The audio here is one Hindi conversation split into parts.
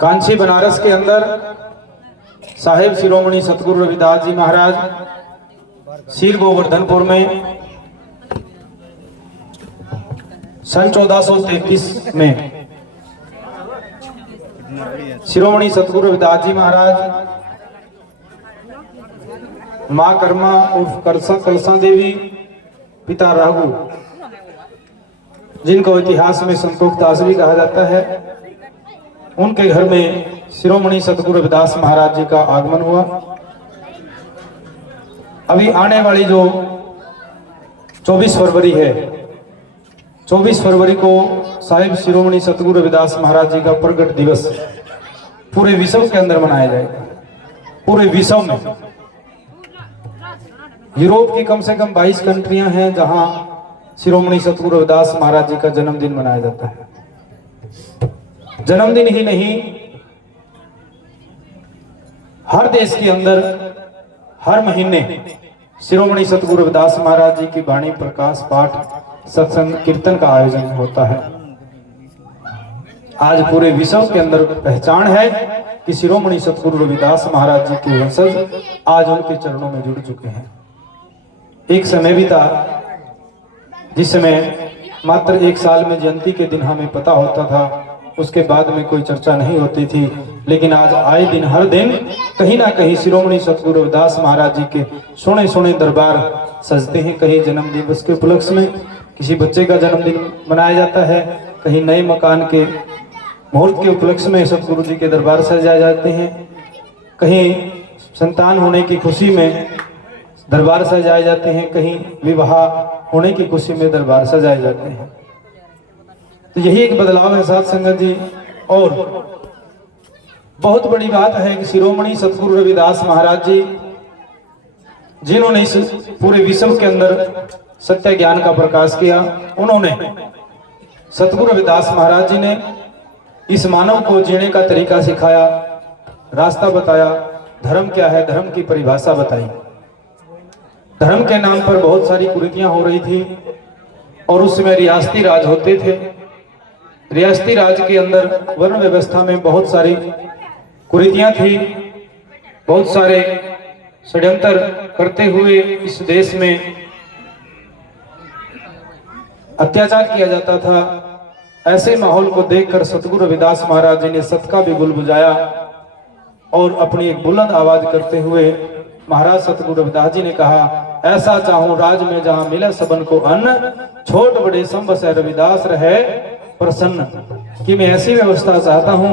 कांची बनारस के अंदर साहिब शिरोमणि सतगुरु रविदास जी महाराज सिर गोवर्धनपुर में सन 1433 में शिरोमणि सतगुरु रविदास जी महाराज मां कर्मा उर्फ कलसा देवी पिता राघु जिनको इतिहास में संतोष दास भी कहा जाता है, उनके घर में शिरोमणि सतगुरु रविदास महाराज जी का आगमन हुआ। अभी आने वाली जो 24 फरवरी है, 24 फरवरी को साहिब शिरोमणि सतगुरु रविदास महाराज जी का प्रगट दिवस पूरे विश्व के अंदर मनाया जाएगा। पूरे विश्व में यूरोप की कम से कम 22 कंट्रियां हैं जहां शिरोमणि सतगुरु रविदास महाराज जी का जन्मदिन मनाया जाता है। जन्मदिन ही नहीं, हर देश के अंदर हर महीने शिरोमणि सतगुरु रविदास महाराज जी की वाणी प्रकाश पाठ सत्संग कीर्तन का आयोजन होता है। आज पूरे विश्व के अंदर पहचान है कि शिरोमणि सतगुरु रविदास महाराज जी के वंशज आज उनके चरणों में जुड़ चुके हैं। एक समय भी था जिस समय मात्र एक साल में जयंती के दिन हमें पता होता था, उसके बाद में कोई चर्चा नहीं होती थी, लेकिन आज आए दिन हर दिन कहीं ना कहीं शिरोमणि सतगुरु रविदास महाराज जी के सोने सोने दरबार सजते हैं। कहीं जन्म दिवस के उपलक्ष्य में किसी बच्चे का जन्मदिन मनाया जाता है, कहीं नए मकान के मुहूर्त के उपलक्ष्य में सतगुरु जी के दरबार सजाए जाते हैं, कहीं संतान होने की खुशी में दरबार सजाए जाते हैं, कहीं विवाह होने की खुशी में दरबार सजाए जाते हैं। तो यही एक बदलाव है साथ संगत जी। और बहुत बड़ी बात है कि शिरोमणि सतगुरु रविदास महाराज जी जिन्होंने इस पूरे विश्व के अंदर सत्य ज्ञान का प्रकाश किया, उन्होंने सतगुरु रविदास महाराज जी ने इस मानव को जीने का तरीका सिखाया, रास्ता बताया, धर्म क्या है, धर्म की परिभाषा बताई। धर्म के नाम पर बहुत सारी कुरीतियां हो रही थी और उस समय रियासती राज होते थे। रियासती राज के अंदर वर्ण व्यवस्था में बहुत सारी कुरीतियां थी, बहुत सारे षड्यंत्र करते हुए इस देश में अत्याचार किया जाता था। ऐसे माहौल को देखकर सतगुरु रविदास महाराज जी ने सत का भी गुल बुझाया और अपनी एक बुलंद आवाज करते हुए महाराज सतगुरु रविदास जी ने कहा, ऐसा चाहूं राज में जहां मिले सबन को अन्न, छोट बड़े सम बसे रविदास रहे प्रसन्न। कि मैं ऐसी व्यवस्था चाहता हूं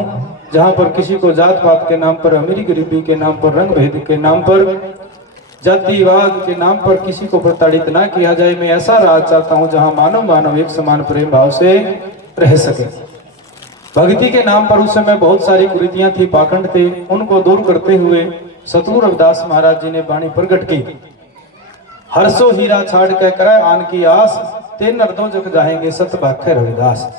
जहां पर किसी को जात पात के नाम पर, अमीरी गरीबी के नाम पर, रंग भेद के नाम पर, जातिवाद के नाम पर किसी को प्रताड़ित ना किया जाए। मैं ऐसा राज चाहता हूं जहां मानव मानव एक समान प्रेम भाव से रह सके। भक्ति के नाम पर उस समय बहुत सारी कुरीतियां थी, पाखंड थे, उनको दूर करते हुए सतगुरु रविदास महाराज जी ने वाणी प्रकट की। हर्षो हीरा छाड़ के करे आन की आस, ते नर्दों जग जाएंगे सत भाखे रविदास।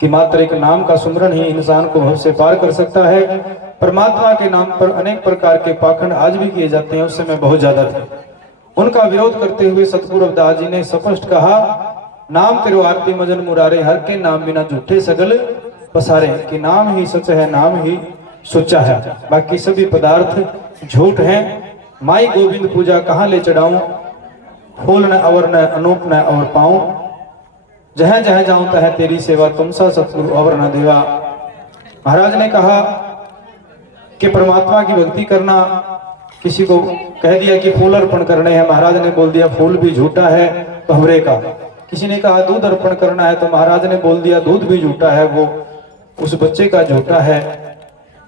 कि मात्र एक नाम का सुमरन ही इंसान को भव से पार कर सकता है। परमात्मा के नाम पर अनेक प्रकार के पाखंड आज भी किए जाते हैं, उस समय बहुत ज्यादा थे। उनका विरोध करते हुए सतगुरु रविदास जी ने स्पष्ट कहा, नाम तेरो आरती मजन मुरारे, हर के नाम बिना झूठे सगल पसारे। कि नाम ही सच है, नाम ही सच्चा है, बाकी सभी पदार्थ झूठ हैं। माई गोविंद पूजा कहाँ ले चढ़ाऊं, फूल न अवर न अनूप न अवर पाऊं, जहां जहां जाऊं तह तेरी सेवा, तुम सा सतगुरु अवर न देवा। महाराज ने कहा कि परमात्मा की भक्ति करना, किसी को कह दिया कि फूल अर्पण करने हैं, महाराज ने बोल दिया फूल भी झूठा है भंवरे का। किसी ने कहा दूध अर्पण करना है, तो महाराज ने बोल दिया दूध भी झूठा है, वो उस बच्चे का झूठा है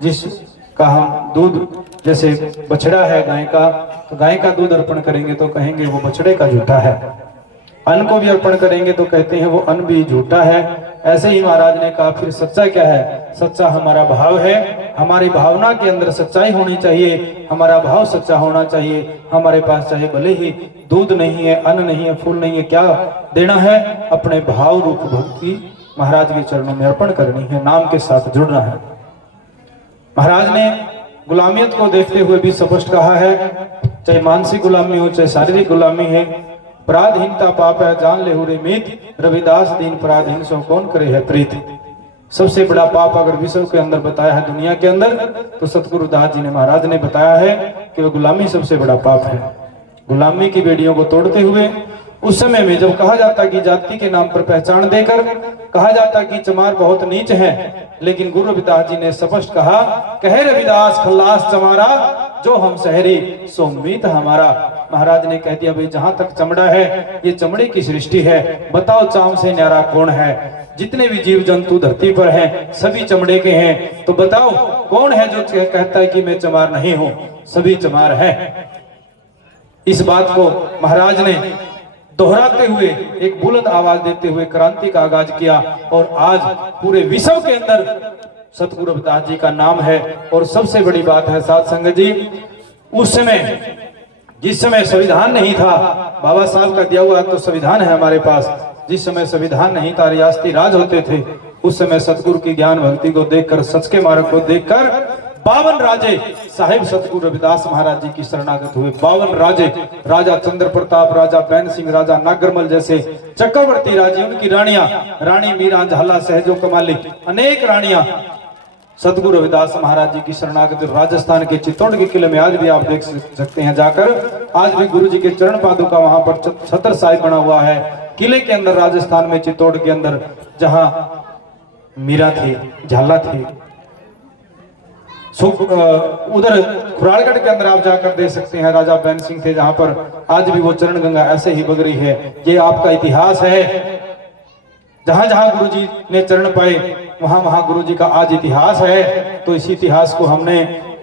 जिसका हम दूध, जैसे बछड़ा है गाय का, तो गाय का दूध अर्पण करेंगे तो कहेंगे वो बछड़े का झूठा है। अन्न को भी अर्पण करेंगे तो कहते हैं वो अन्न भी झूठा है। ऐसे ही महाराज ने कहा फिर सच्चा क्या है, सच्चा हमारा भाव है। हमारी भावना के अंदर सच्चाई होनी चाहिए, हमारा भाव सच्चा होना चाहिए। हमारे पास चाहे भले ही दूध नहीं है, अन्न नहीं है, फूल नहीं है, क्या देना है, अपने भाव रूप भक्ति महाराज के चरणों में अर्पण करनी है, नाम के साथ जुड़ना है। महाराज ने गुलामियत को देखते हुए भी स्पष्ट कहा है, चाहे मानसिक गुलामी हो चाहे शारीरिक गुलामी है, पराधीनता पाप है जान ले हुरे मीत, रविदास दीन पराधीन सो कौन करे है प्रीत। सबसे बड़ा पाप अगर विश्व के अंदर बताया है, दुनिया के अंदर, तो सतगुरुदास जी ने महाराज ने बताया है कि वह गुलामी सबसे बड़ा पाप है। गुलामी की बेड़ियों को तोड़ते हुए उस समय में जब कहा जाता कि जाति के नाम पर पहचान देकर कहा जाता कि चमार बहुत नीच है, लेकिन गुरु रविदास जी ने स्पष्ट कहा, कहे रविदास खल्लास चमारा, जो हम शहरी सो मीत हमारा। महाराज ने कह दिया, भाई जहां तक चमड़ा है ये चमड़े की सृष्टि है, बताओ चाम से न्यारा कौन है। जितने भी जीव जंतु धरती पर हैं सभी चमड़े के हैं, तो बताओ कौन है जो कहता है कि मैं चमार नहीं हूं। सभी चमार हैं। इस बात को महाराज ने दोहराते हुए एक बुलंद आवाज देते हुए क्रांति का आगाज किया, और आज पूरे विश्व के अंदर सतगुरु रविदास जी का नाम है। और सबसे बड़ी बात है साध संगत जी, उस समय जिस समय संविधान नहीं था, बाबा साहब का दिया हुआ तो संविधान है हमारे पास, जिस समय संविधान नहीं था, रियासती राज होते थे, उस समय सतगुरु की ज्ञान भक्ति को देखकर, सच के मार्ग को देखकर 52 राजे साहिब सतगुरु रविदास महाराज जी की शरणागत हुए। 52 राजे, राजा चंद्र प्रताप, राजा बैन सिंह, राजा नागरमल जैसे चक्रवर्ती राजे, उनकी रानियां, रानी मीरा, झाला, सहजो, कमाली, अनेक रानियां सतगुरु रविदास महाराज जी की शरणागत। राजस्थान के चित्तौड़ के किले में आज भी आप देख सकते हैं जाकर, आज भी गुरु जी के चरण पादुका वहां पर छत्र साहिब बना हुआ है किले के अंदर, राजस्थान में चित्तौड़ के अंदर, जहां मीरा थी, झाला थी। उधर खुराड़गढ़ के अंदर आप जाकर देख सकते हैं, राजा बैन सिंह थे, जहां पर आज भी वो चरण गंगा ऐसे ही बग रही है। ये आपका इतिहास है। जहां जहां गुरु जी ने चरण पाए वहां वहां गुरु जी का आज इतिहास है। तो इस इतिहास को हमने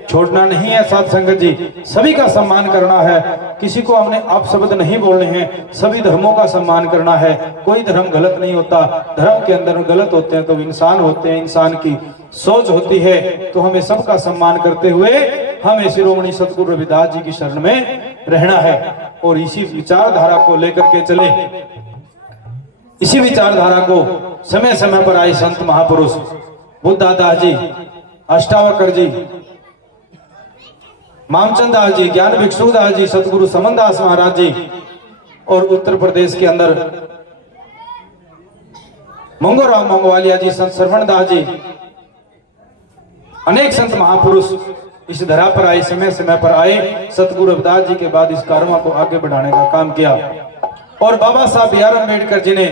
छोड़ना नहीं है साध संगत जी, सभी का सम्मान करना है। किसी को हमने अपशब्द नहीं बोलने हैं, सभी धर्मों का सम्मान करना है। कोई धर्म गलत नहीं होता, धर्म के अंदर गलत होते हैं तो इंसान होते हैं, इंसान की सोच होती है। तो हमें सबका सम्मान करते हुए हमें शिरोमणि सतगुरु रविदास जी की शरण में रहना है, और इसी विचारधारा को लेकर के चले। इसी विचारधारा को समय समय पर आए संत महापुरुष बुद्धदास जी, अष्टावकर जी, मामचंद दास जी, ज्ञान भिक्षु दास जी, सतगुरु समनदास महाराज जी, और उत्तर प्रदेश के अंदर मंगोराव मंगवालिया जी, संत श्रवण दास जी, अनेक संत महापुरुष इस धरा पर आए, समय समय पर आए। सतगुरु रविदास जी के बाद इस कारवां को आगे बढ़ाने का काम किया। और बाबा साहब बी आर अम्बेडकर जी ने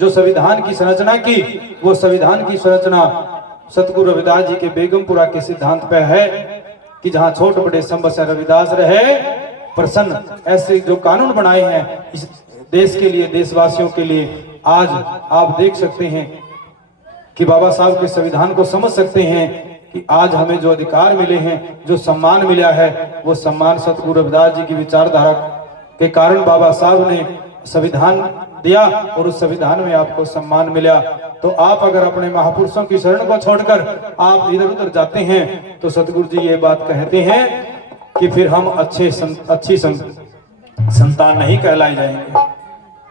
जो संविधान की संरचना की, वो संविधान की संरचना सतगुरु रविदास जी के बेगमपुरा के सिद्धांत पे है कि जहां छोट बड़े सब बसे रविदास रहे प्रसन्न। ऐसे जो कानून बनाए हैं इस देश के लिए, देशवासियों के लिए, आज आप देख सकते हैं कि बाबा साहब के संविधान को समझ सकते हैं कि आज हमें जो अधिकार मिले हैं, जो सम्मान मिला है, वो सम्मान सतगुरु रविदास जी की विचारधारा के कारण बाबा साहब ने संविधान दिया, और उस संविधान में आपको सम्मान मिला। तो आप अगर अपने महापुरुषों की शरण को छोड़कर आप इधर उधर जाते हैं, तो सतगुरु जी ये बात कहते हैं कि फिर हम अच्छी संतान नहीं कहलाए जाएंगे।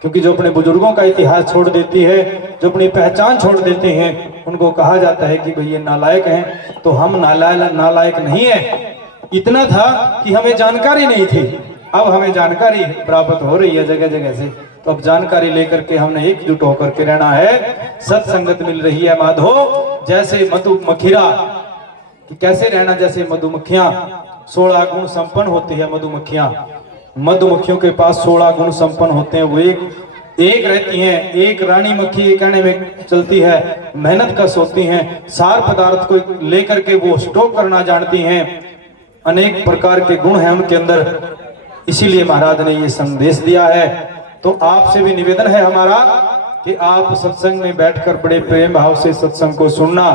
क्योंकि जो अपने बुजुर्गों का इतिहास छोड़ देती है, जो अपनी पहचान छोड़ देते हैं, उनको कहा जाता है कि भाई ये नालायक हैं। तो हम नालायक नहीं है। इतना था कि हमें जानकारी नहीं थी, अब हमें जानकारी प्राप्त हो रही है जगह जगह से। तो अब जानकारी लेकर के हमने एकजुट होकर के रहना है। सत्संगत मिल रही है माधो, जैसे मधुमक्खिया कि कैसे रहना, जैसे मधुमक्खियां 16 गुण संपन्न होती है। मधुमक्खियों के पास 16 गुण संपन्न होते हैं। वो एक रहती हैं, एक रानी मक्खी ये कहने में चलती है, मेहनत कश होती हैं, सार पदार्थ को लेकर के वो स्टॉक करना जानती हैं, अनेक प्रकार के गुण हैं उनके अंदर। इसीलिए महाराज ने ये संदेश दिया है। तो आपसे भी निवेदन है हमारा कि आप सत्संग में बैठकर बड़े प्रेम भाव से सत्संग को सुनना,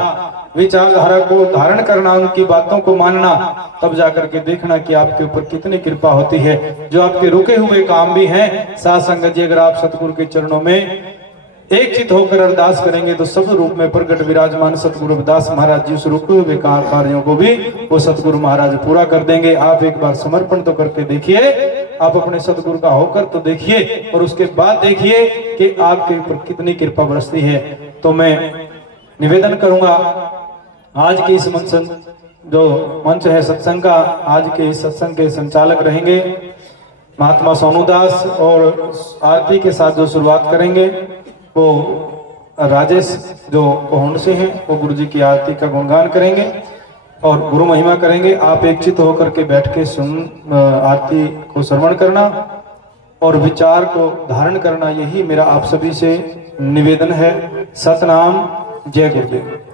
विचारधारा को धारण करना, उनकी बातों को मानना, तब जाकर के देखना कि आपके ऊपर कितनी कृपा होती है। जो आपके रुके हुए काम भी हैं, साथ संगत जी, अगर आप सतगुरु के चरणों में एक चित होकर अरदास करेंगे तो सब रूप में प्रकट विराजमान सतगुरु रविदास महाराज जी उस रुके हुए कार्यों को भी वो सतगुरु महाराज पूरा कर देंगे। आप एक बार समर्पण तो करके देखिए, आप अपने सतगुरु का होकर तो देखिए, और उसके बाद देखिए कि आपके ऊपर कितनी कृपा बरसती है। तो मैं निवेदन करूंगा, आज के इस जो मंच है सत्संग का, आज के इस सत्संग के संचालक रहेंगे महात्मा सोनू दास, और आरती के साथ जो शुरुआत करेंगे वो राजेश जो कोहंड से हैं वो गुरु जी की आरती का गुणगान करेंगे और गुरु महिमा करेंगे। आप एकचित होकर के बैठ के आरती को श्रवण करना और विचार को धारण करना, यही मेरा आप सभी से निवेदन है। सतनाम, जय गुरुदेव।